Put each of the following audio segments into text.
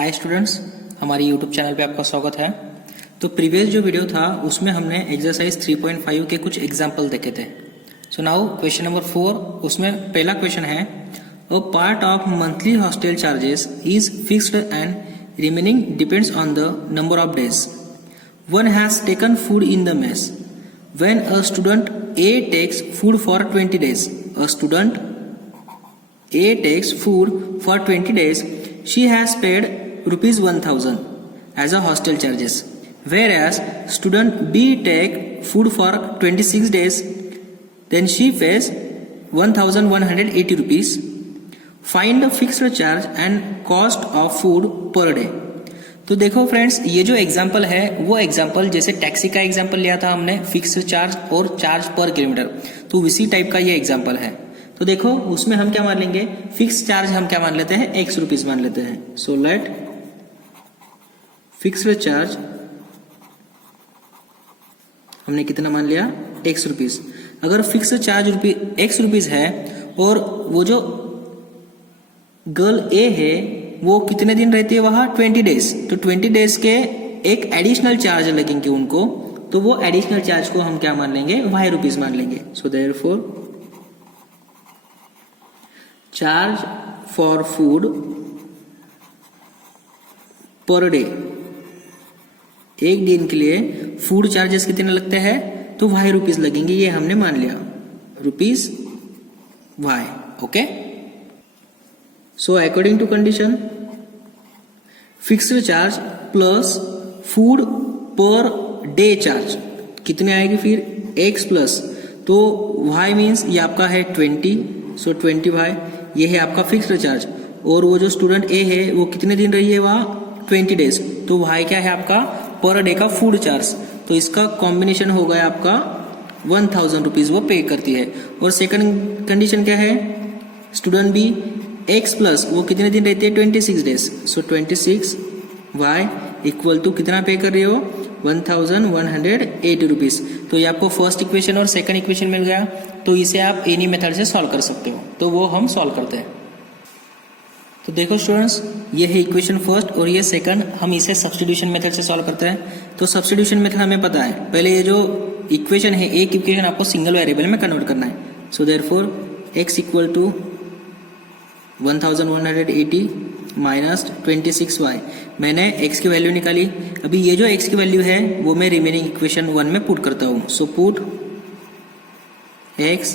Hi students, हमारी YouTube channel पे आपका स्वागत है। तो प्रीवियस जो वीडियो था उसमें हमने एक्सरसाइज 3.5 के कुछ एग्जाम्पल देखे थे। सो नाउ क्वेश्चन नंबर 4, उसमें पहला क्वेश्चन है a part of monthly hostel charges is fixed and remaining depends on the number of days. One has taken food in the mess when a student A takes food for 20 days. A student A takes food for 20 days. She has paid rupees 1000 as a hostel charges. Whereas student B take food for 26 days. Then she pays 1180 rupees. Find the fixed charge and cost of food per day. तो देखो friends, ये जो example है वो example जैसे taxi का example लिया था हमने, फिक्स चार्ज और चार्ज पर किलोमीटर, तो इसी टाइप का ये एग्जाम्पल है। तो देखो उसमें हम क्या मान लेंगे, फिक्स चार्ज हम क्या मान लेते हैं, एक्स रुपीज मान लेते हैं। सो लेट फिक्स्ड चार्ज हमने कितना मान लिया, एक्स रुपीज। अगर फिक्स चार्ज एक्स रुपीज है और वो जो गर्ल ए है वो कितने दिन रहती है वहां, 20 डेज, तो 20 डेज के एक एडिशनल चार्ज लगेंगे उनको, तो वो एडिशनल चार्ज को हम क्या मान लेंगे, वाई रुपीज मान लेंगे। So therefore charge for food per day, एक दिन के लिए फूड चार्जेस कितने लगते हैं, तो वाई रुपीज लगेंगे, ये हमने मान लिया, rupees y. Okay, so according to condition fixed charge plus food per day charge कितने आएगी फिर, एक्स प्लस, तो वाई मीन्स ये आपका है 20, सो 20 वाई, ये है आपका फिक्स्ड चार्ज। और वो जो स्टूडेंट ए है वो कितने दिन रही है वहाँ, 20 डेज, तो वाई क्या है आपका, पर डे का फूड चार्ज, तो इसका कॉम्बिनेशन हो गया आपका 1000 रुपीज वो पे करती है। और सेकंड कंडीशन क्या है, स्टूडेंट बी एक्स प्लस, वो कितने दिन रहती है, 26 days, so 26 y equal to कितना पे कर रही हो, 1180 रुपीज। तो ये आपको फर्स्ट इक्वेशन और सेकंड इक्वेशन मिल गया, तो इसे आप एनी मेथड से सॉल्व कर सकते हो, तो वो हम सॉल्व करते हैं। तो देखो स्टूडेंट्स, ये है इक्वेशन फर्स्ट और ये सेकंड, हम इसे सब्स्टिट्यूशन मेथड से सॉल्व करते हैं। तो सब्स्टिट्यूशन मेथड हमें पता है, पहले ये जो इक्वेशन है, एक इक्वेशन आपको सिंगल वेरिएबल में कन्वर्ट करना है। So therefore x equal to 1180 minus 26y, मैंने x की वैल्यू निकाली। अभी ये जो x की वैल्यू है वो मैं रिमेनिंग इक्वेशन 1 में पुट करता हूँ। So put x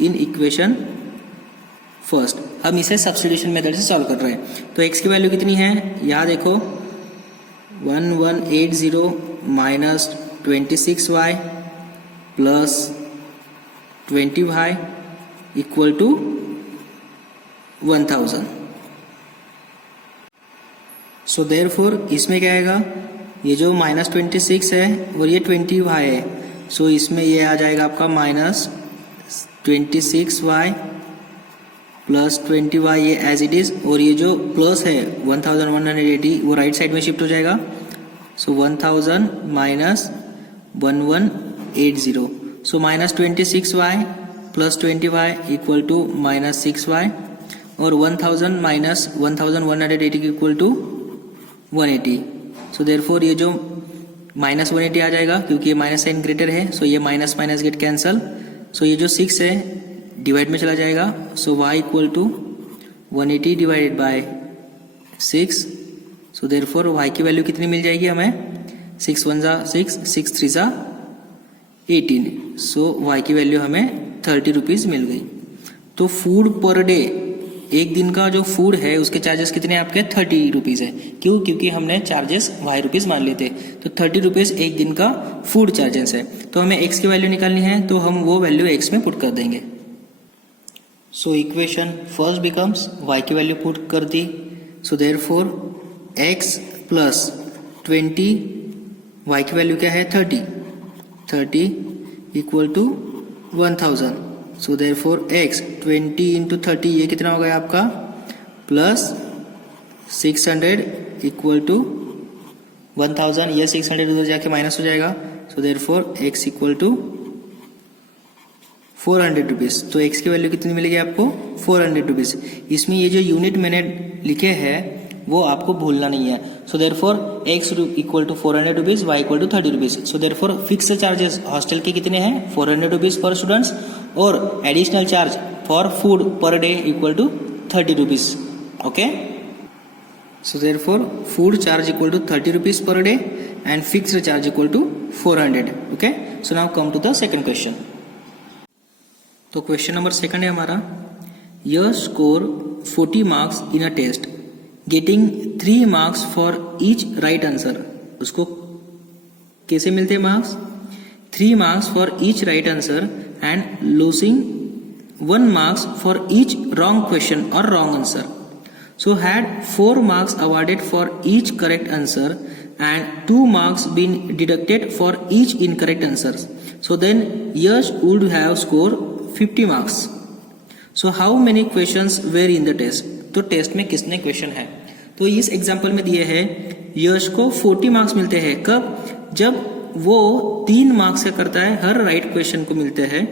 in equation first, हम इसे सब्स्टिट्यूशन मेथड से सॉल्व कर रहे हैं। तो x की वैल्यू कितनी है, यहाँ देखो 1180 minus 26y plus 20y equal to 1000। So therefore इसमें क्या आएगा, ये जो माइनस 26 है और ये 20y है, सो इसमें ये आ जाएगा आपका माइनस 26y प्लस 20y, ये एज इट इज, और ये जो प्लस है 1180 वो राइट साइड में शिफ्ट हो जाएगा। So 1000 minus 1180, so minus 26y plus 20y equal to minus 6y, और 1000 minus 1180 equal to 180। So therefore ये जो माइनस 180 आ जाएगा क्योंकि ये माइनस साइन ग्रेटर है, सो ये minus minus get cancel. So ये जो 6 है डिवाइड में चला जाएगा, so y equal to 180 divided by 6। So therefore y की वैल्यू कितनी मिल जाएगी हमें, 6 1 जा 6, 6 3 जा 18, सो y की वैल्यू हमें 30 रुपीज मिल गई। तो फूड पर डे, एक दिन का जो फूड है उसके चार्जेस कितने आपके, 30 रुपीज है। क्यों, क्योंकि हमने चार्जेस वाई रुपीज मान लिए थे, तो 30 रुपीज एक दिन का फूड चार्जेस है। तो हमें एक्स की वैल्यू निकालनी है, तो हम वो वैल्यू एक्स में पुट कर देंगे। So equation first becomes, Y की वैल्यू पुट कर दी, so therefore X plus 20, Y की वैल्यू क्या है 30 equal to 1000। So therefore x 20 into 30, ये कितना हो गया आपका, प्लस 600 इक्वल टू 1000, ये 600 उधर जाके माइनस हो जाएगा। So therefore x equal to 400 rupees. तो x की वैल्यू कितनी मिलेगी आपको, 400 रुपीज़। इसमें ये जो यूनिट मैंने लिखे हैं वो आपको भूलना नहीं है। So therefore x equal to 400 rupees, y equal to 30 rupees. So therefore fix charges hostel के कितने हैं 400 रुपीज़ पर स्टूडेंट्स, और additional charge for food per day equal to 30 rupees. Okay, so therefore food charge equal to 30 rupees per day and fixed charge equal to 400. okay, so now come to the second question. तो question number second है हमारा, यह score 40 marks in a test getting 3 marks for each right answer. उसको कैसे मिलते हैं marks, 3 marks for each right answer and losing 1 marks for each wrong question और wrong answer. So had 4 marks awarded for each correct answer and 2 marks been deducted for each incorrect answer. So then Yash would have scored 50 marks. So how many questions were in the test? तो test में कितने question है, तो इस example में दिए है यश को 40 मार्क्स मिलते हैं। कब, जब वो 3 मार्क्स से करता है हर राइट क्वेश्चन को मिलते हैं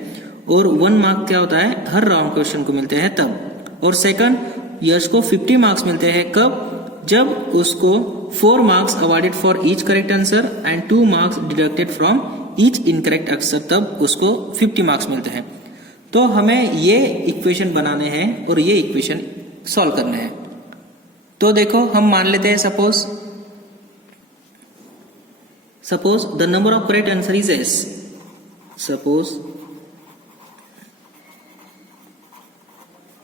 और 1 मार्क क्या होता है हर रॉन्ग क्वेश्चन को मिलते हैं तब। और सेकंड, यश को 50 मार्क्स मिलते हैं कब, जब उसको 4 marks awarded for each correct answer and 2 marks deducted from each incorrect answer, तब उसको 50 मार्क्स मिलते हैं। तो हमें ये इक्वेशन बनाने हैं और ये इक्वेशन सॉल्व करने हैं। तो देखो हम मान लेते हैं suppose the number of correct answer is S. Suppose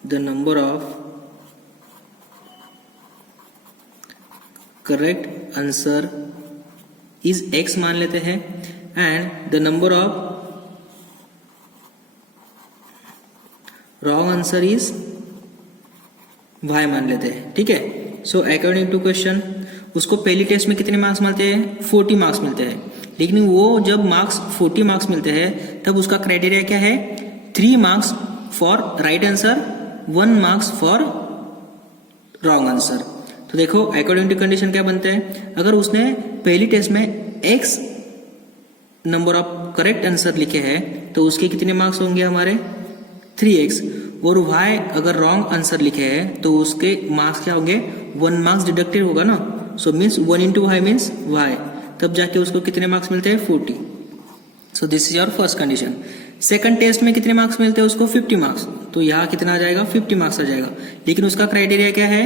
the number of correct answer is x मान लेते हैं and the number of wrong answer is y मान लेते हैं। ठीक है, सो अकॉर्डिंग टू क्वेश्चन उसको पहली टेस्ट में कितने मार्क्स मिलते हैं 40 मार्क्स मिलते हैं, लेकिन वो जब मार्क्स 40 मार्क्स मिलते हैं तब उसका क्राइटेरिया क्या है 3 marks for right answer 1 marks for wrong answer. तो देखो अकॉर्डिंग टू कंडीशन क्या बनते हैं, अगर उसने पहली टेस्ट में x number of correct answer लिखे हैं तो उसके कितने मार्क्स होंगे हमारे 3x, और y अगर रॉन्ग आंसर लिखे हैं तो उसके मार्क्स क्या होंगे 1 मार्क्स डिडक्टेड होगा ना। So means 1 into y means y, तब जाके उसको कितने मार्क्स मिलते हैं 40। So this is your first condition. Second test में कितने मार्क्स मिलते हैं उसको 50 मार्क्स, तो यहाँ कितना आ जाएगा 50 मार्क्स आ जाएगा, लेकिन उसका क्राइटेरिया क्या है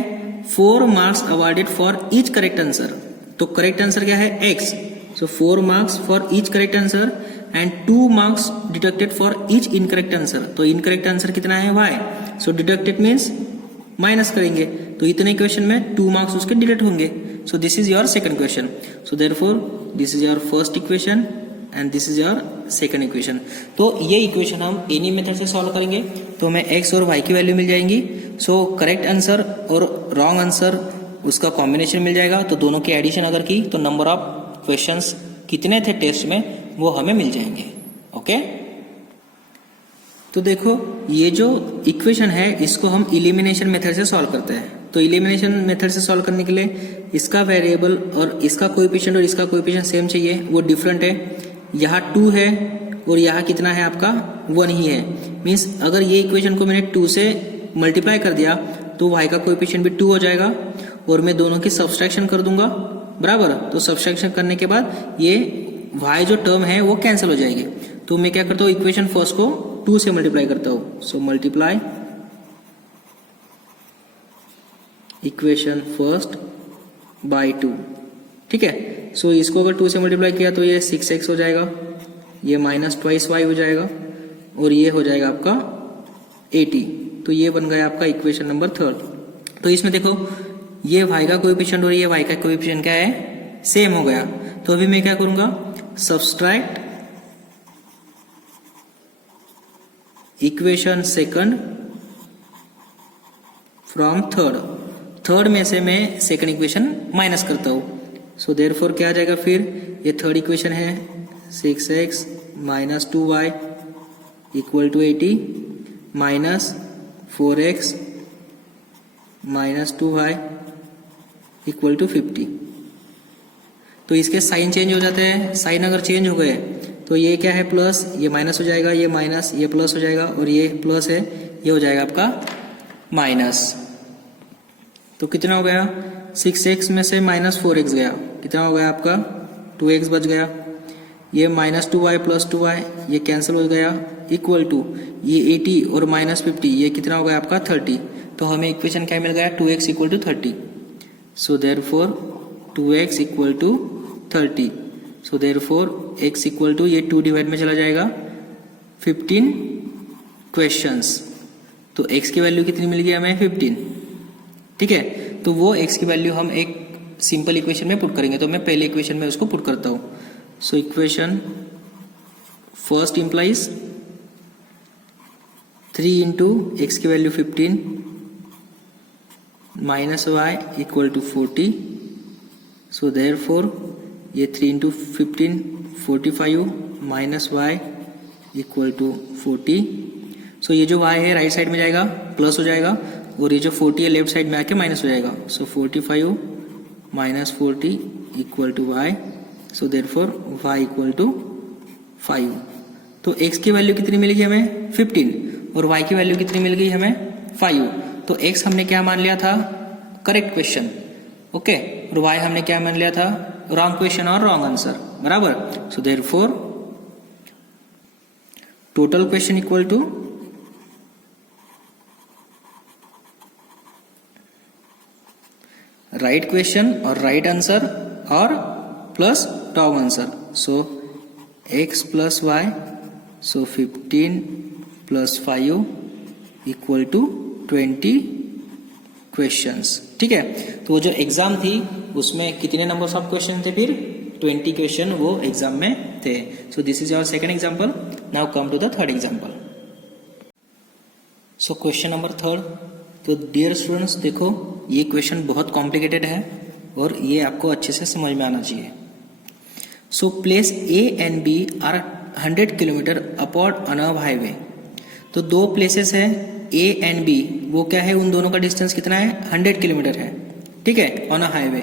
4 marks awarded for each correct answer. तो करेक्ट आंसर क्या है x, so 4 marks for each correct answer and 2 marks deducted for each incorrect answer. तो इनकरेक्ट आंसर कितना है y, सो डिडक्टेड मीन्स माइनस करेंगे, तो इतने क्वेश्चन में 2 मार्क्स उसके डिडक्ट होंगे। सो this is your second question. So therefore this is your first equation and this is your second equation. तो ये इक्वेशन हम एनी मेथड से सॉल्व करेंगे तो हमें x और y की वैल्यू मिल जाएंगी। सो करेक्ट आंसर और रॉन्ग आंसर उसका कॉम्बिनेशन मिल जाएगा, तो दोनों की एडिशन अगर की तो नंबर ऑफ क्वेश्चंस कितने थे टेस्ट में वो हमें मिल जाएंगे। ओके, तो देखो ये जो इक्वेशन है इसको हम इलिमिनेशन मेथड से सॉल्व करते हैं। तो इलिमिनेशन मेथड से सॉल्व करने के लिए इसका वेरिएबल और इसका कोएफिशिएंट और इसका कोएफिशिएंट सेम चाहिए, वो डिफरेंट है। यहाँ 2 है और यहाँ कितना है आपका 1 ही है, मीन्स अगर ये इक्वेशन को मैंने 2 से मल्टीप्लाई कर दिया तो y का कोएफिशिएंट भी 2 हो जाएगा और मैं दोनों की सब्सट्रैक्शन कर दूंगा बराबर। तो सब्सट्रैक्शन करने के बाद ये y जो टर्म है वो कैंसिल हो जाएगी। तो मैं क्या करता हूँ इक्वेशन फर्स्ट को 2 से मल्टीप्लाई करता हूँ। So multiply equation first by 2। ठीक है, सो इसको अगर 2 से मल्टीप्लाई किया तो ये 6x हो जाएगा, ये माइनस ट्वाइस y हो जाएगा और ये हो जाएगा आपका 80। तो ये बन गया आपका इक्वेशन नंबर 3। तो इसमें देखो ये y का कोएफिशिएंट और ये y का कोएफिशिएंट क्या है सेम हो गया। तो अभी मैं क्या करूंगा subtract equation second from third में से मैं सेकंड इक्वेशन माइनस करता हूं। सो देयरफॉर क्या आ जाएगा फिर ये थर्ड इक्वेशन है 6x minus 2y equal to 80 minus 4x minus 2y equal to 50। तो इसके साइन चेंज हो जाते हैं, साइन अगर चेंज हो गए तो ये क्या है प्लस, ये माइनस हो जाएगा, ये माइनस, ये प्लस हो जाएगा और ये प्लस है ये हो जाएगा आपका माइनस। तो कितना हो गया 6x में से -4x गया, कितना हो गया आपका 2x बच गया। ये -2y + 2y ये कैंसिल हो गया, इक्वल टू ये 80 और -50 ये कितना हो गया आपका 30। तो हमें इक्वेशन क्या मिल गया 2x = 30। So therefore 2x = 30। सो देयरफॉर x = ये 2 डिवाइड में चला जाएगा 15 क्वेश्चंस। तो x की वैल्यू कितनी मिल गई हमें 15। ठीक है, तो वो x की वैल्यू हम एक सिंपल इक्वेशन में पुट करेंगे। तो मैं पहले इक्वेशन में उसको पुट करता हूँ। सो इक्वेशन फर्स्ट इम्प्लाइज 3 × x की वैल्यू 15 -y = 40। सो देयरफॉर ये 3 × 15 45 -y = 40। सो ये जो y है राइट साइड में जाएगा प्लस हो जाएगा, और ये जो 40 है लेफ्ट साइड में आके माइनस हो जाएगा। सो 45 - 40 = y। So therefore y = 5। तो x की वैल्यू कितनी मिल गई हमें 15 और y की वैल्यू कितनी मिल गई हमें 5। तो x हमने क्या मान लिया था करेक्ट क्वेश्चन, ओके, और y हमने क्या मान लिया था रॉन्ग क्वेश्चन और रॉन्ग आंसर, बराबर। So therefore total question equal to right question और राइट आंसर और plus wrong answer. So x + y, so 15 + 5 = 20 questions. ठीक है, तो वो जो एग्जाम थी उसमें कितने नंबर्स ऑफ क्वेश्चन थे, फिर 20 क्वेश्चन वो एग्जाम में थे। So this is our second example. Now come to the third example. So question number 3। तो डियर स्टूडेंट्स देखो, ये क्वेश्चन बहुत कॉम्प्लिकेटेड है और ये आपको अच्छे से समझ में आना चाहिए। So place A and B are 100 kilometre apart on a highway. तो दो प्लेसेस है A and B, वो क्या है, उन दोनों का डिस्टेंस कितना है 100 किलोमीटर है। ठीक है, on a highway.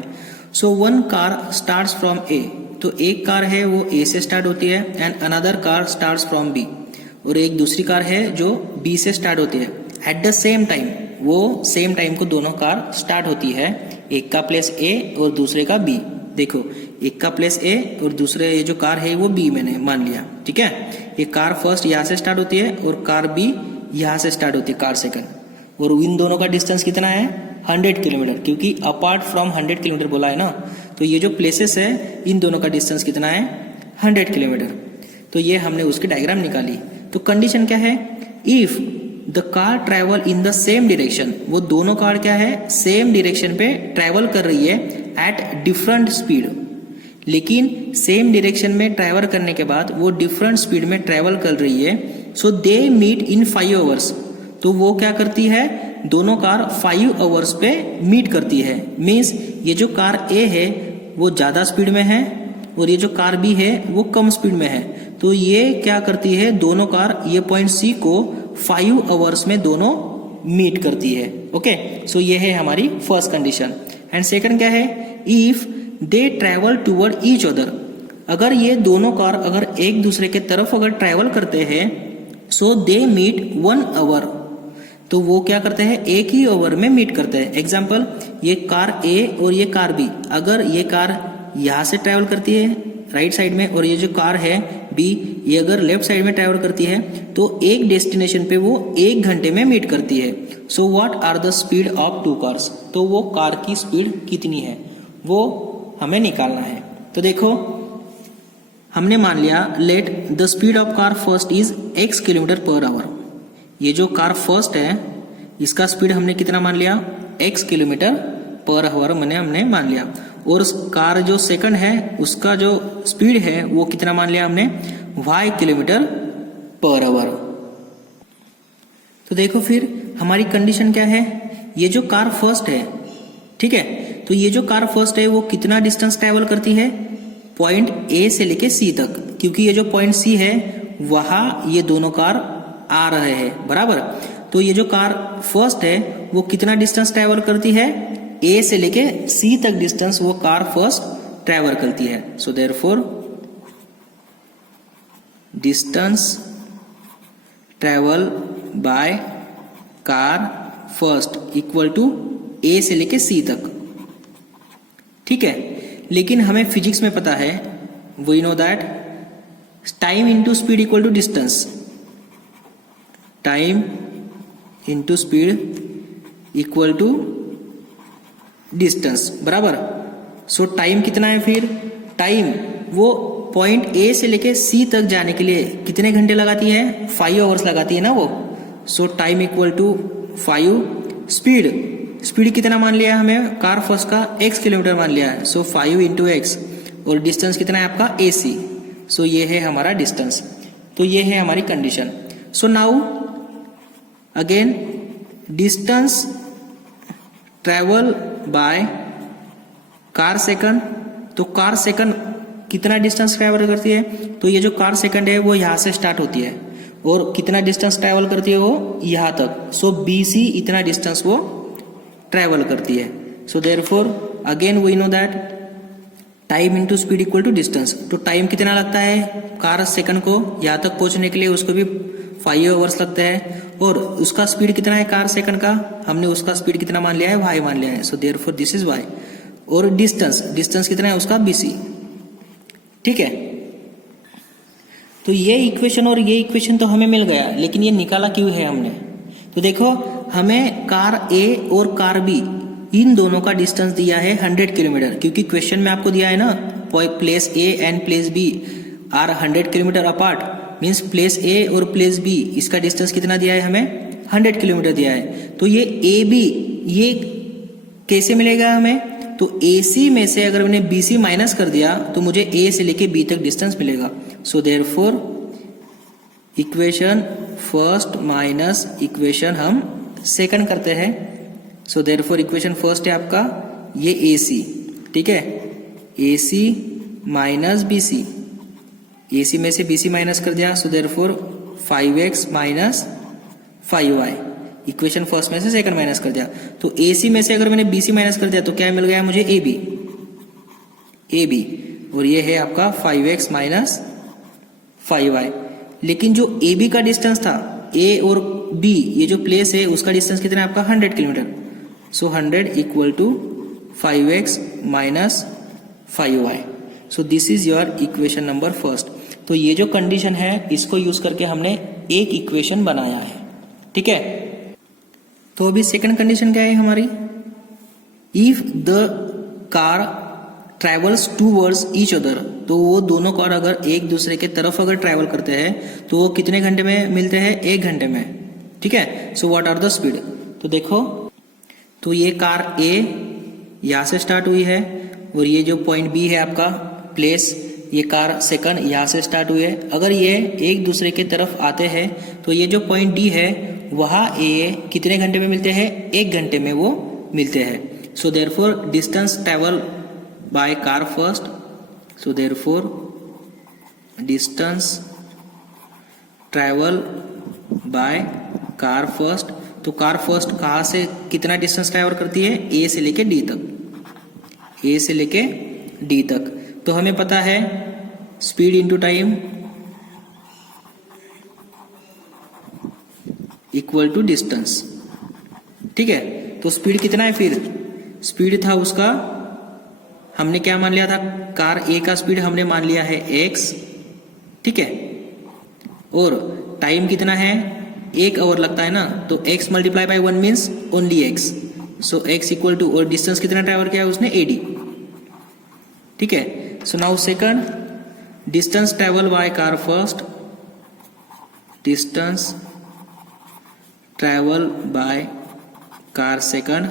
So one car starts from A, तो एक कार है वो A से स्टार्ट होती है, and another car starts from B, और एक दूसरी कार है जो B से स्टार्ट होती है। एट द सेम टाइम, वो सेम टाइम को दोनों कार स्टार्ट होती है, एक का प्लेस A और दूसरे का B। देखो, एक का प्लेस A और दूसरे ये जो कार है वो B मैंने मान लिया। ठीक है, ये कार फर्स्ट यहाँ से स्टार्ट होती है और कार B यहाँ से स्टार्ट होती है, कार सेकंड, और इन दोनों का डिस्टेंस कितना है 100 किलोमीटर, क्योंकि अपार्ट फ्रॉम 100 किलोमीटर बोला है ना। तो ये जो प्लेसेस है इन दोनों का डिस्टेंस कितना है 100 किलोमीटर। तो ये हमने उसकी डायग्राम निकाली। तो कंडीशन क्या है, if the car travel in the same direction, वो दोनों कार क्या है सेम डायरेक्शन पे ट्रेवल कर रही है एट डिफरेंट स्पीड, लेकिन सेम डायरेक्शन में ट्रेवल करने के बाद वो डिफरेंट स्पीड में ट्रेवल कर रही है। सो दे मीट इन 5 आवर्स, तो वो क्या करती है दोनों कार 5 आवर्स पे मीट करती है। मीन्स ये जो कार A है वो ज़्यादा स्पीड में है और ये जो कार B है वो कम स्पीड में है। तो ये क्या करती है, दोनों कार ये पॉइंट C को 5 आवर्स में दोनों मीट करती है। ओके, सो ये है हमारी फर्स्ट कंडीशन। एंड सेकंड क्या है, if they travel toward each other, अगर ये दोनों कार अगर एक दूसरे के तरफ अगर ट्रेवल करते हैं, सो दे मीट 1 आवर, तो वो क्या करते हैं एक ही ओवर में मीट करते हैं। एग्जाम्पल, ये कार A और ये कार B, अगर ये कार यहाँ से ट्रेवल करती है राइट साइड में और ये जो कार है B ये अगर लेफ्ट साइड में ट्रेवल करती है, तो एक डेस्टिनेशन पे वो 1 घंटे में मीट करती है। So what are the speed of 2 cars, तो वो कार की स्पीड कितनी है वो हमें निकालना है। तो देखो, हमने मान लिया let the speed of car first is x kilometre per our. ये जो कार फर्स्ट है इसका स्पीड हमने कितना मान लिया x किलोमीटर पर आवर हमने मान लिया, और कार जो सेकंड है उसका जो स्पीड है वो कितना मान लिया हमने y किलोमीटर पर आवर। तो देखो फिर हमारी कंडीशन क्या है, ये जो कार फर्स्ट है, ठीक है, तो ये जो कार फर्स्ट है वो कितना डिस्टेंस ट्रेवल करती है पॉइंट A से लेके C तक, क्योंकि ये जो पॉइंट C है वहां ये दोनों कार आ रहे हैं, बराबर। तो ये जो कार फर्स्ट है वो कितना डिस्टेंस ट्रेवल करती है A से लेके C तक डिस्टेंस वो कार फर्स्ट ट्रेवल करती है। So therefore distance travel by car first equal to A से लेके C तक। ठीक है। लेकिन हमें फिजिक्स में पता है, we know that time into speed equal to distance, time into speed equal to distance, बराबर। सो टाइम कितना है फिर, टाइम वो पॉइंट ए से लेके सी तक जाने के लिए कितने घंटे लगाती है, 5 आवर्स लगाती है ना वो। So time equal to 5, speed कितना मान लिया हमें, कार फर्स्ट का x किलोमीटर मान लिया है, सो 5 इंटू एक्स, और डिस्टेंस कितना है आपका AC, सो ये है हमारा डिस्टेंस। तो ये है हमारी condition. So now again distance travel by car second, तो कार सेकंड कितना डिस्टेंस ट्रैवल करती है, तो ये जो कार सेकंड है वो यहाँ से स्टार्ट होती है और कितना डिस्टेंस ट्रैवल करती है वो यहाँ तक, सो BC इतना डिस्टेंस वो ट्रैवल करती है। So therefore again we know that time into speed equal to distance, तो टाइम कितना लगता है कार सेकंड को यहाँ तक पहुंचने के लिए, उसको भी 5 आवर्स लगते हैं, और उसका स्पीड कितना है कार सेकंड का, हमने उसका स्पीड कितना मान लिया है, y मान लिया है, so therefore this is y। और डिस्टेंस कितना है उसका BC, ठीक है। तो ये इक्वेशन और ये इक्वेशन तो हमें मिल गया, लेकिन ये निकाला क्यों है हमने, तो देखो हमें कार A और कार B इन दोनों का डिस्टेंस दिया है 100 किलोमीटर, क्योंकि क्वेश्चन में आपको दिया है ना place A and place B are 100 kilometre apart, means place A और प्लेस B इसका डिस्टेंस कितना दिया है हमें, 100 किलोमीटर दिया है। तो ये AB ये कैसे मिलेगा हमें, तो AC में से अगर मैंने BC माइनस कर दिया तो मुझे A से लेके B तक डिस्टेंस मिलेगा। So therefore equation first minus equation हम सेकंड करते हैं। सो देयरफॉर इक्वेशन फर्स्ट है आपका ये AC, ठीक है, AC माइनस BC, AC में से BC माइनस कर दिया, so therefore 5x minus 5y, equation first में से सेकंड माइनस कर दिया। तो AC में से अगर मैंने BC माइनस कर दिया तो क्या मिल गया मुझे, AB, और ये है आपका 5x माइनस 5y। लेकिन जो AB का डिस्टेंस था A और B, ये जो प्लेस है उसका डिस्टेंस कितना है आपका 100 kilometre, so 100 equal to 5x minus 5y। So this is your equation number first. तो ये जो कंडीशन है इसको यूज करके हमने एक इक्वेशन बनाया है, ठीक है। तो अभी सेकंड कंडीशन क्या है हमारी, if the car travels towards each other, तो वो दोनों कार अगर एक दूसरे के तरफ अगर ट्रैवल करते हैं तो वो कितने घंटे में मिलते हैं, 1 घंटे में, ठीक है। So what are the speed, तो देखो तो ये कार A यहाँ से स्टार्ट हुई है और ये जो पॉइंट B है आपका प्लेस, ये कार सेकंड यहाँ से स्टार्ट हुई है। अगर ये एक दूसरे के तरफ आते हैं तो ये जो पॉइंट D है वहाँ A कितने घंटे में मिलते हैं, 1 घंटे में वो मिलते हैं। सो therefore distance travel by car first, so therefore distance travel by car first, तो कार फर्स्ट कहाँ से कितना डिस्टेंस ट्रेवल करती है, A से लेके D तक, A से लेके D तक। तो हमें पता है speed into time equal to distance, ठीक है। तो स्पीड कितना है फिर, स्पीड था उसका, हमने क्या मान लिया था, कार A का स्पीड हमने मान लिया है x, ठीक है, और टाइम कितना है, 1 आवर लगता है ना, तो x multiply by 1 means only x, so x equal to, और डिस्टेंस कितना ट्रैवल किया है उसने, AD, ठीक है। So now second, distance travel by car first, distance travel by car second,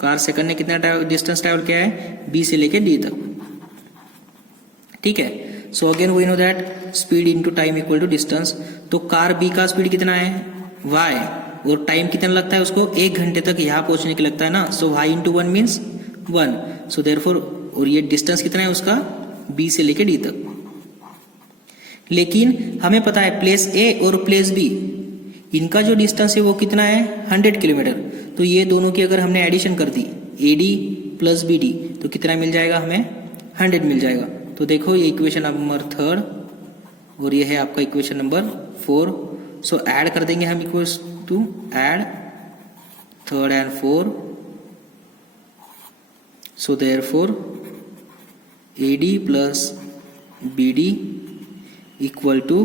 car second ने कितना डिस्टेंस ट्रैवल किया है, B से लेके D तक, ठीक है। So again we know that speed into time equal to distance, तो कार B का स्पीड कितना है, y, और टाइम कितना लगता है उसको, 1 घंटे तक यहाँ पहुंचने के लगता है ना, सो y into 1 means 1, so therefore, और ये डिस्टेंस कितना है उसका, B से लेके D तक। लेकिन हमें पता है प्लेस A और प्लेस B इनका जो डिस्टेंस है वो कितना है, 100 किलोमीटर, तो ये दोनों की अगर हमने एडिशन कर दी AD प्लस BD तो कितना मिल जाएगा हमें, 100 मिल जाएगा। तो देखो ये इक्वेशन नंबर 3 और ये है आपका इक्वेशन नंबर 4। सो ऐड कर देंगे हम, equals to add 3rd and 4, so therefore AD plus BD equal to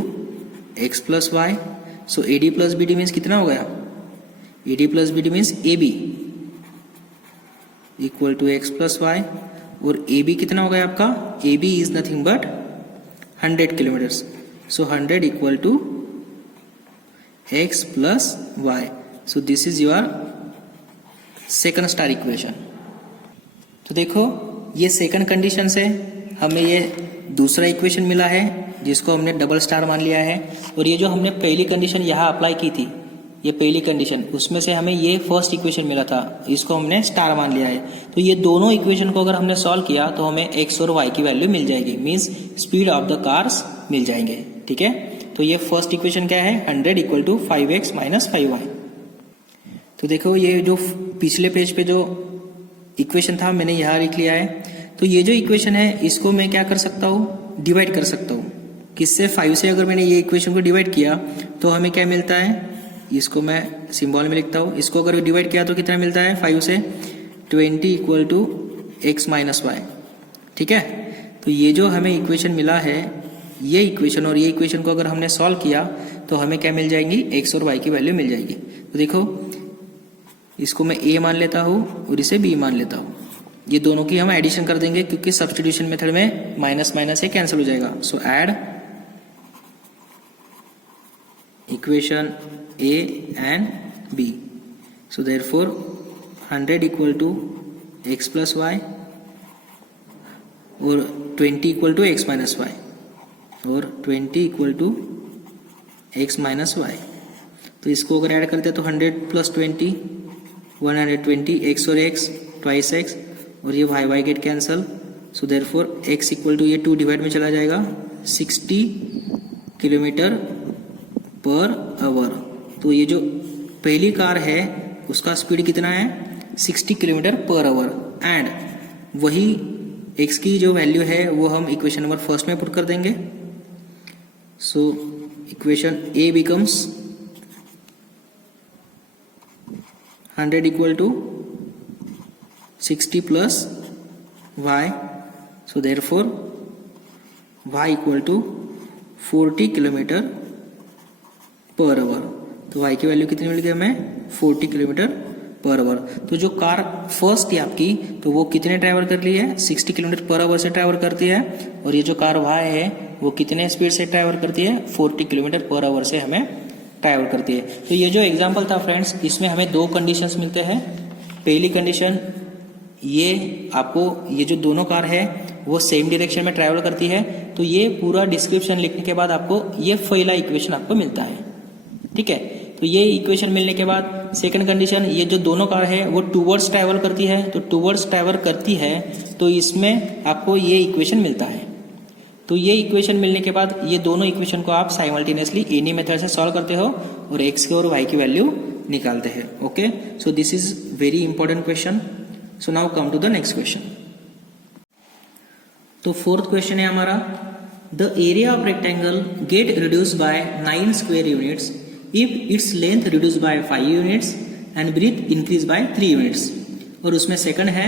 x plus y. So AD plus BD means कितना हो गया? AD plus BD means AB equal to x plus y. और AB कितना हो गया आपका? AB is nothing but 100 kilometres. So 100 equal to x plus y. So this is your second star equation. तो देखो ये सेकंड कंडीशन से हमें ये दूसरा इक्वेशन मिला है जिसको हमने डबल स्टार मान लिया है. और ये जो हमने पहली कंडीशन यहाँ अप्लाई की थी, ये पहली कंडीशन, उसमें से हमें ये फर्स्ट इक्वेशन मिला था, इसको हमने स्टार मान लिया है. तो ये दोनों इक्वेशन को अगर हमने सॉल्व किया तो हमें x और y की वैल्यू मिल जाएगी, means speed of the cars मिल जाएंगे. ठीक है, तो ये फर्स्ट इक्वेशन क्या है? 100 equal to 5x minus 5y. तो देखो ये जो पिछले पेज पे जो इक्वेशन था मैंने यहाँ लिख लिया है. तो ये जो इक्वेशन है इसको मैं क्या कर सकता हूँ? डिवाइड कर सकता हूँ. किससे? 5 से. अगर मैंने ये इक्वेशन को डिवाइड किया तो हमें क्या मिलता है? इसको मैं सिंबल में लिखता हूँ. इसको अगर डिवाइड किया तो कितना मिलता है 5 से? 20 equal to x minus y. ठीक है, तो ये जो हमें इक्वेशन मिला है, ये इक्वेशन और ये इक्वेशन को अगर हमने सॉल्व किया तो हमें क्या मिल जाएंगी? x और y की वैल्यू मिल जाएगी. तो देखो इसको मैं a मान लेता हूँ और इसे b मान लेता हूँ. ये दोनों की हम एडिशन कर देंगे क्योंकि सब्स्टिट्यूशन मेथड में माइनस माइनस ये कैंसिल हो जाएगा. So add equation A and B. So therefore 100 equal to x plus y और 20 equal to x minus y और 20 equal to x minus y. तो इसको अगर ऐड करते हैं तो 100 प्लस 20 120, x और x ट्वाइस x और ये y get cancel. So therefore x equal to ये 2 डिवाइड में चला जाएगा 60 किलोमीटर पर आवर. तो ये जो पहली कार है उसका स्पीड कितना है? 60 किलोमीटर पर आवर. एंड वही x की जो वैल्यू है वो हम इक्वेशन नंबर फर्स्ट में पुट कर देंगे. So equation A becomes 100 equal to 60 plus y. So therefore y equal to 40 kilometre per hour. तो y की वैल्यू कितनी मिल गई हमें? 40 किलोमीटर पर आवर. तो जो कार फर्स्ट थी आपकी तो वो कितने ट्रैवल कर रही है? 60 किलोमीटर पर आवर से ट्रैवल करती है. और ये जो कार y है वो कितने स्पीड से ट्रैवल करती है? 40 किलोमीटर पर आवर से हमें ट्रैवल करती है. तो ये जो एग्जाम्पल था फ्रेंड्स, इसमें हमें 2 कंडीशंस मिलते हैं. पहली कंडीशन ये आपको ये जो दोनों कार है वो सेम डायरेक्शन में ट्रैवल करती है. तो ये पूरा डिस्क्रिप्शन लिखने के बाद आपको ये पहला इक्वेशन आपको मिलता है. ठीक है, तो ये इक्वेशन मिलने के बाद सेकंड कंडीशन, ये जो दोनों कार है वो टूवर्ड्स ट्रैवल करती है. तो टूवर्ड्स ट्रैवल करती है तो इसमें आपको ये इक्वेशन मिलता है. तो ये इक्वेशन मिलने के बाद ये दोनों इक्वेशन को आप साइमल्टेनियसली एनी मेथड से सॉल्व करते हो और x की और y की वैल्यू निकालते हैं. Okay, so this is very important question. So now come to the next question. तो फोर्थ क्वेश्चन है हमारा, the area of rectangle get reduce by 9 square units if its length reduced by 5 units and breadth increased by 3 units. और उसमें second है,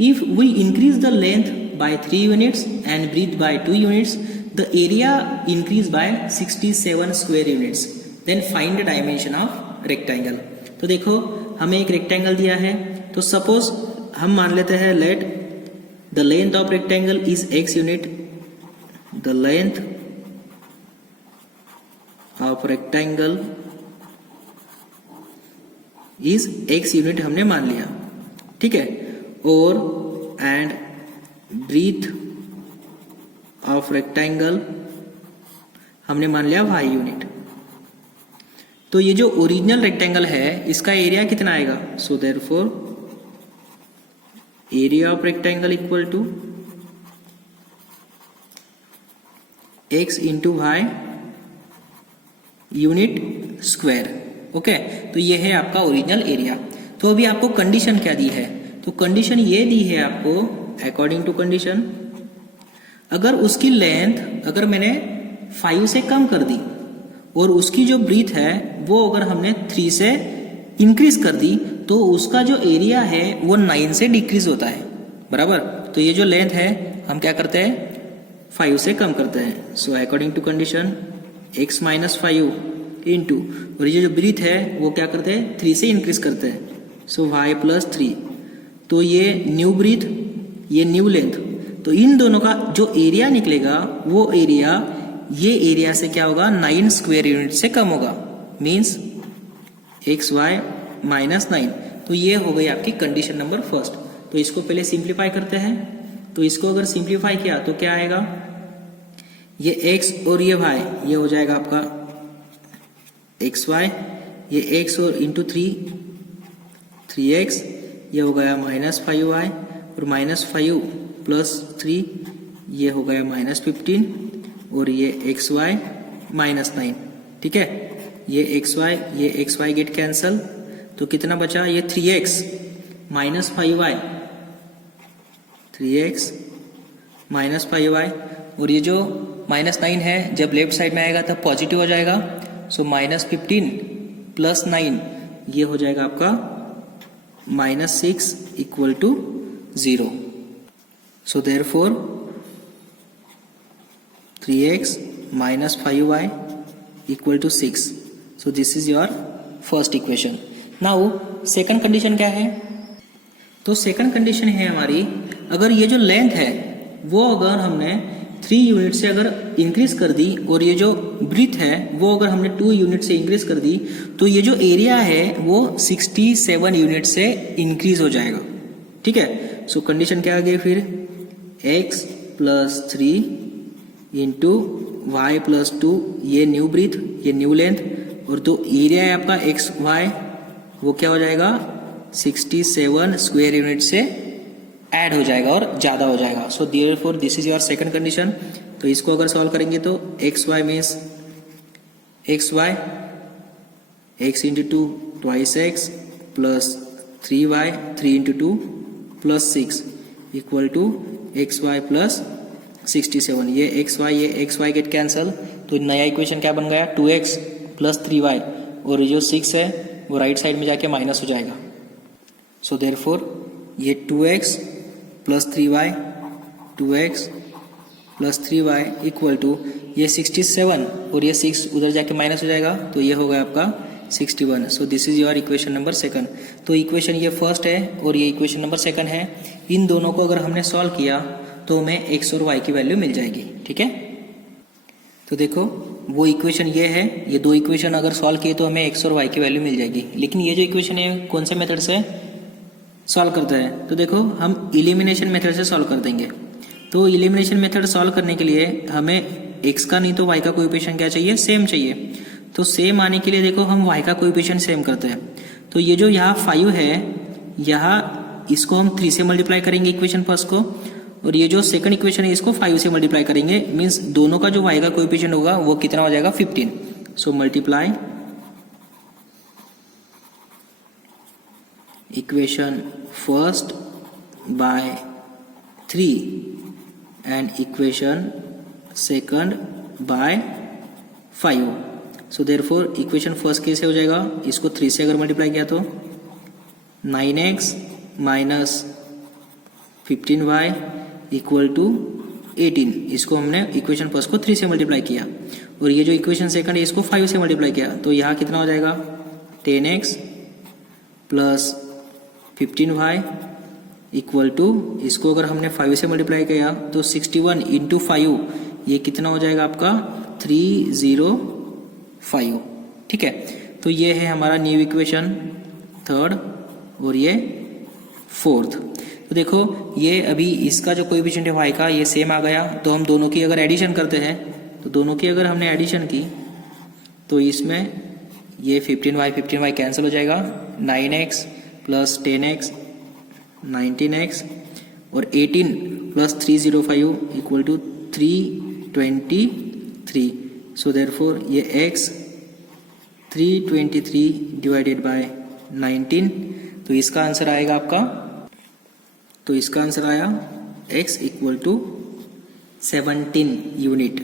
if we increase the length by 3 units and breadth by 2 units, the area increased by 67 square units. Then find the dimension of rectangle. तो देखो हमें एक rectangle दिया है. तो सपोज हम मान लेते हैं let the length of rectangle is x unit. The length of rectangle is x unit हमने मान लिया. ठीक है, और एंड ब्रीथ ऑफ रेक्टेंगल हमने मान लिया y यूनिट. तो ये जो ओरिजिनल रेक्टेंगल है इसका एरिया कितना आएगा? So therefore area of rectangle equal to x into y unit square. Okay, तो ये है आपका ओरिजिनल एरिया. तो अभी आपको कंडीशन क्या दी है? तो कंडीशन ये दी है आपको, अकॉर्डिंग टू कंडीशन, अगर उसकी लेंथ अगर मैंने 5 से कम कर दी और उसकी जो ब्रीथ है वो अगर हमने 3 से इंक्रीज कर दी तो उसका जो एरिया है वो 9 से डिक्रीज होता है. बराबर. तो ये जो लेंथ है हम क्या करते हैं 5 से कम करते हैं। So according to condition x minus 5 into, और ये जो ब्रीथ है वो क्या करते हैं 3 से इंक्रीज करते हैं। सो y प्लस 3, तो ये न्यू ब्रीथ, ये न्यू लेंथ, तो इन दोनों का जो एरिया निकलेगा वो एरिया ये एरिया से क्या होगा 9 स्क्वायर यूनिट से कम होगा, मीन्स एक्स वाई माइनस 9। तो ये हो गई आपकी कंडीशन नंबर फर्स्ट। तो इसको पहले सिंप्लीफाई करते हैं। तो इसको अगर सिंप्लीफाई किया तो क्या आएगा, ये x और ये y, ये हो जाएगा आपका एक्स वाई, ये x और इंटू 3x, ये हो गया माइनस 5y, और माइनस 5 प्लस 3 ये हो गया माइनस 15, और ये एक्स वाई माइनस 9। ठीक है, ये एक्स वाई गेट कैंसल, तो कितना बचा, ये 3x minus 5y, 3x minus 5y, और ये जो माइनस 9 है जब लेफ्ट साइड में आएगा तब पॉजिटिव हो जाएगा। सो माइनस 15 प्लस 9 ये हो जाएगा आपका minus 6 equal to 0। So therefore 3x minus 5y equal to 6. So this is your first equation. Now second condition क्या है, तो second condition है हमारी, अगर ये जो लेंथ है वो अगर हमने 3 यूनिट से अगर इंक्रीज कर दी, और ये जो ब्रीथ है वो अगर हमने 2 यूनिट से इंक्रीज कर दी, तो ये जो एरिया है वो 67 यूनिट से इंक्रीज हो जाएगा। ठीक है, सो कंडीशन क्या आ गई फिर, x plus 3 into y plus 2, ये न्यू ब्रीथ, ये न्यू लेंथ, और जो एरिया है आपका एक्स वाई वो क्या हो जाएगा 67 स्क्वायर यूनिट से ऐड हो जाएगा और ज़्यादा हो जाएगा। So therefore this is your second condition. तो इसको अगर सॉल्व करेंगे तो x y means x y, x into 2 twice x plus 3y 3 into 2 plus 6 equal to x y plus 67। ये एक्स वाई गेट कैंसल, तो नया इक्वेशन क्या बन गया 2x प्लस 3y, और जो 6 है वो राइट साइड में जाके माइनस हो जाएगा। सो देयरफॉर ये 2x plus 3y, 2x plus 3y equal to ये 67, और ये 6 उधर जाके माइनस हो जाएगा, तो ये हो गया आपका 61। सो this is your equation number second. तो इक्वेशन ये फर्स्ट है और ये इक्वेशन नंबर सेकंड है। इन दोनों को अगर हमने सॉल्व किया तो हमें x और y की वैल्यू मिल जाएगी। ठीक है, तो देखो वो इक्वेशन ये है, ये दो इक्वेशन अगर सॉल्व किए तो हमें x और y की वैल्यू मिल जाएगी। लेकिन ये जो इक्वेशन है कौन से मेथड से सॉल्व करते हैं, तो देखो हम इलिमिनेशन मेथड से सॉल्व कर देंगे। तो इलिमिनेशन मेथड सॉल्व करने के लिए हमें x का नहीं तो y का कोएफिशिएंट क्या चाहिए, सेम चाहिए। तो सेम आने के लिए देखो हम y का कोएफिशिएंट सेम करते हैं। तो ये जो यहाँ 5 है, यहाँ इसको हम 3 से मल्टीप्लाई करेंगे इक्वेशन फर्स्ट को, और ये जो सेकंड इक्वेशन है इसको 5 से मल्टीप्लाई करेंगे, मींस दोनों का जो y का कोएफिशिएंट होगा वो कितना हो जाएगा 15। So multiply equation first by 3 and equation second by 5। So therefore equation first कैसे हो जाएगा, इसको 3 से अगर मल्टीप्लाई किया तो 9x minus 15y equal to 18। इसको हमने इक्वेशन फर्स्ट को 3 से मल्टीप्लाई किया, और ये जो इक्वेशन सेकंड है इसको 5 से मल्टीप्लाई किया, तो यहाँ कितना हो जाएगा 10x plus 15y equal to, इसको अगर हमने 5 से मल्टीप्लाई किया तो 61 इंटू 5, ये कितना हो जाएगा आपका 305। ठीक है, तो ये है हमारा न्यू इक्वेशन थर्ड, और ये फोर्थ। तो देखो ये अभी इसका जो कोएफिशिएंट है y का ये सेम आ गया, तो हम दोनों की अगर एडिशन करते हैं, तो दोनों की अगर हमने एडिशन की तो इसमें ये 15y कैंसिल हो जाएगा, 9x प्लस 10x 19x, और 18 plus 305 equal to 323। So therefore ये x 323 डिवाइडेड बाय 19, तो इसका आंसर आएगा आपका, तो इसका आंसर आया x equal to 17 unit.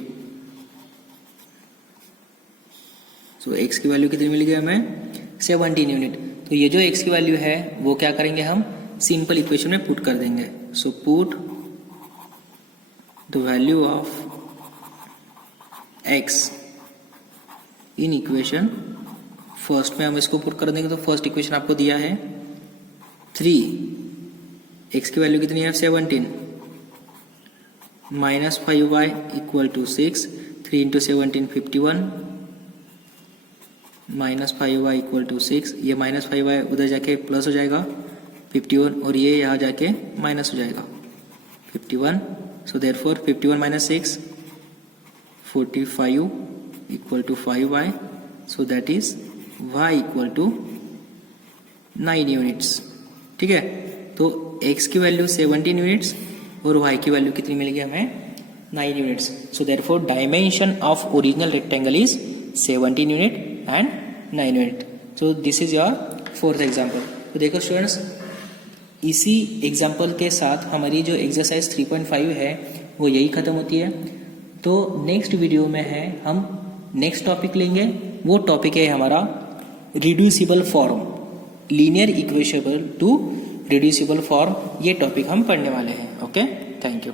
So x की वैल्यू कितनी मिल गई हमें 17 यूनिट। तो ये जो x की वैल्यू है वो क्या करेंगे हम सिंपल इक्वेशन में पुट कर देंगे। So put the value of x in equation first में हम इसको पुट कर देंगे तो फर्स्ट इक्वेशन आपको दिया है 3, x की वैल्यू कितनी है 17, माइनस 5y इक्वल टू 6, 3 इंटू 17 51, माइनस 5y इक्वल टू 6, ये माइनस 5y उधर जाके प्लस हो जाएगा 51 और ये यहाँ जाके माइनस हो जाएगा 51. So therefore 51 minus 6 45 equal to 5y. So that is y equal to 9 units. ठीक है, तो x की वैल्यू 17 यूनिट्स और y की वैल्यू कितनी मिलेगी हमें 9 units. So therefore dimension of original rectangle is 17 unit and 9 unit. So this is your fourth example. तो देखो स्टूडेंट्स, इसी एग्जाम्पल के साथ हमारी जो एक्सरसाइज 3.5 है वो यही खत्म होती है. तो नेक्स्ट वीडियो में है हम नेक्स्ट टॉपिक लेंगे. वो टॉपिक है हमारा reducible form, linear equation two reducible form. ये टॉपिक हम पढ़ने वाले हैं. Okay, thank you.